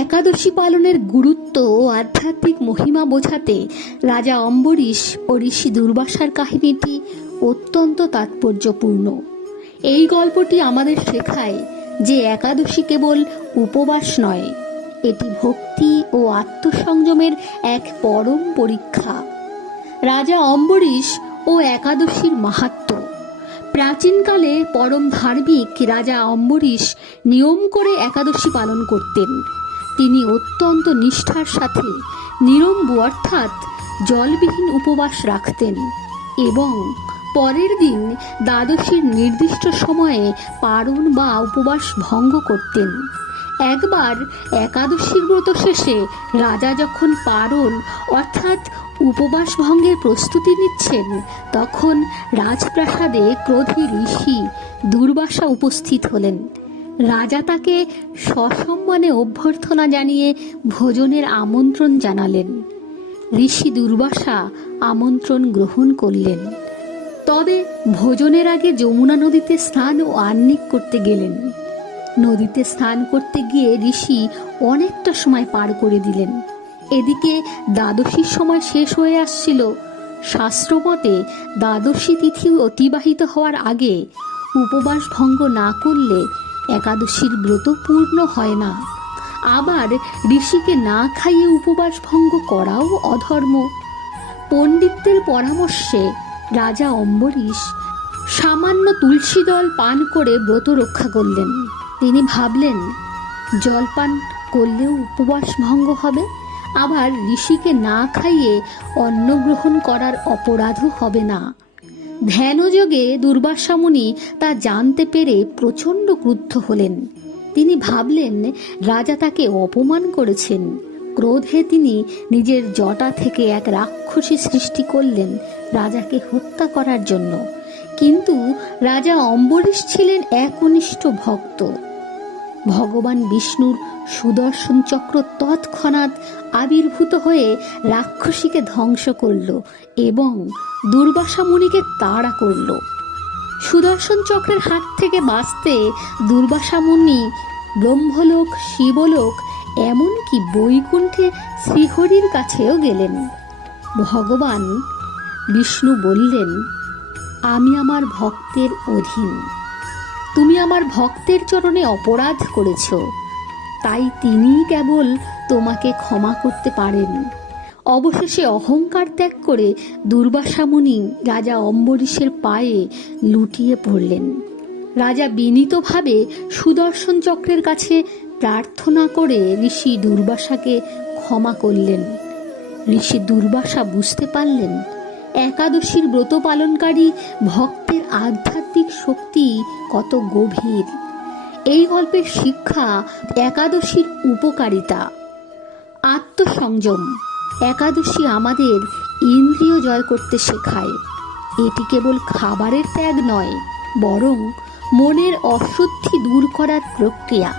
একাদশী পালনের গুরুত্ব ও আধ্যাত্মিক মহিমা বোঝাতে রাজা অম্বরীশ ও ঋষি দুর্বাসার কাহিনীটি অত্যন্ত তাৎপর্যপূর্ণ। এই গল্পটি আমাদের শেখায় যে একাদশী কেবল উপবাস নয়, এটি ভক্তি ও আত্মসংযমের এক পরম পরীক্ষা। রাজা অম্বরীশ ও একাদশীর মাহাত্ম্য। প্রাচীনকালে পরম ধার্মিক রাজা অম্বরীশ নিয়ম করে একাদশী পালন করতেন। তিনি অত্যন্ত নিষ্ঠার সাথে নিরম্বু অর্থাৎ জলবিহীন উপবাস রাখতেন এবং পরের দিন দ্বাদশীর নির্দিষ্ট সময়ে পারণ বা উপবাস ভঙ্গ করতেন। একবার একাদশীর ব্রত শেষে রাজা যখন পারণ অর্থাৎ উপবাস ভঙ্গের প্রস্তুতি নিচ্ছেন, তখন রাজপ্রাসাদে ক্রোধী ঋষি দুর্বাসা উপস্থিত হলেন। রাজা তাকে সসম্মানে অভ্যর্থনা জানিয়ে ভোজনের আমন্ত্রণ জানালেন। ঋষি দুর্বাসা আমন্ত্রণ গ্রহণ করলেন, তবে ভোজনের আগে যমুনা নদীতে স্নান ও আহ্নিক করতে গেলেন। নদীতে স্নান করতে গিয়ে ঋষি অনেকটা সময় পার করে দিলেন। এদিকে দ্বাদশীর সময় শেষ হয়ে আসছিল। শাস্ত্রমতে দ্বাদশী তিথি অতিবাহিত হওয়ার আগে উপবাস ভঙ্গ না করলে একাদশীর ব্রত পূর্ণ হয় না। আবার ঋষিকে না খাইয়ে উপবাস ভঙ্গ করাও অধর্ম। পণ্ডিতদের পরামর্শে রাজা অম্বরীশ সামান্য তুলসী জল পান করে ব্রত রক্ষা করলেন। তিনি ভাবলেন, জলপান করলেও উপবাস ভঙ্গ হবে, আবার ঋষিকে না খাইয়ে অন্ন গ্রহণ করার অপরাধও হবে না। ধ্যানযোগে দুর্বাসা মুনি তা জানতে পেরে প্রচণ্ড ক্রুদ্ধ হলেন। তিনি ভাবলেন রাজা তাকে অপমান করেছেন। ক্রোধে তিনি নিজের জটা থেকে এক রাক্ষসী সৃষ্টি করলেন রাজাকে হত্যা করার জন্য। কিন্তু রাজা অম্বরীশ ছিলেন একনিষ্ঠ ভক্ত। ভগবান বিষ্ণুর সুদর্শন চক্র তৎক্ষণাৎ আবির্ভূত হয়ে রাক্ষসীকে ধ্বংস করল এবং দুর্বাসা মুনিকে তাড়া করল। সুদর্শন চক্রের হাত থেকে বাঁচতে দুর্বাসা মুনি ব্রহ্মলোক, শিবলোক, এমনকি বৈকুণ্ঠে শ্রীহরির কাছেও গেলেন। ভগবান বিষ্ণু বললেন, আমি আমার ভক্তের অধীন, তুমি আমার ভক্তের চরণে অপরাধ করেছ, তাই তিনিই কেবল তোমাকে ক্ষমা করতে পারেন। অবশেষে অহংকার ত্যাগ করে দুর্বাসা মুনি রাজা অম্বরীশের পায়ে লুটিয়ে পড়লেন। রাজা বিনীতভাবে সুদর্শন চক্রের কাছে প্রার্থনা করে ঋষি দুর্বাসাকে ক্ষমা করলেন। ঋষি দুর্বাসা বুঝতে পারলেন একাদশীর ব্রত পালনকারী ভক্তের আধ্যাত্মিক শক্তি কত গভীর। এই গল্পের শিক্ষা একাদশীর উপকারিতা। আত্মসংযম। একাদশী আমাদের ইন্দ্রিয় জয় করতে শেখায়। এটি কেবল খাবারের ত্যাগ নয়, বরং মনের অশুদ্ধি দূর করার প্রক্রিয়া।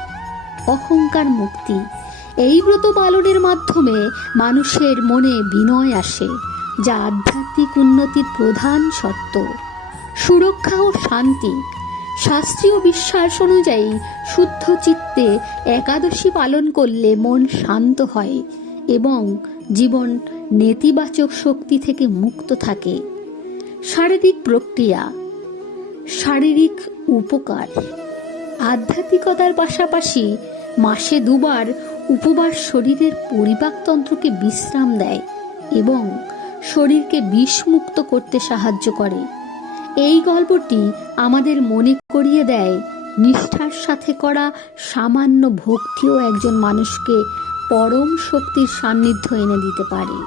অহংকার মুক্তি। এই ব্রত পালনের মাধ্যমে মানুষের মনে বিনয় আসে, যা আধ্যাত্মিক উন্নতির প্রধান শর্ত। সুরক্ষা ও শান্তি। শাস্ত্রীয় বিশ্বাস অনুযায়ী শুদ্ধ চিত্তে একাদশী পালন করলে মন শান্ত হয় এবং জীবন নেতিবাচক শক্তি থেকে মুক্ত থাকে। শারীরিক প্রক্রিয়া। শারীরিক উপকার। আধ্যাত্মিকতার পাশাপাশি মাসে 2 বার উপবাস শরীরের পরিপাকতন্ত্রকে বিশ্রাম দেয় এবং শরীরকে বিষমুক্ত করতে সাহায্য করে। এই গল্পটি আমাদের মনে করিয়ে দেয় নিষ্ঠার সাথে করা সামান্য ভক্তিও একজন মানুষকে পরম শক্তির সান্নিধ্য এনে দিতে পারে।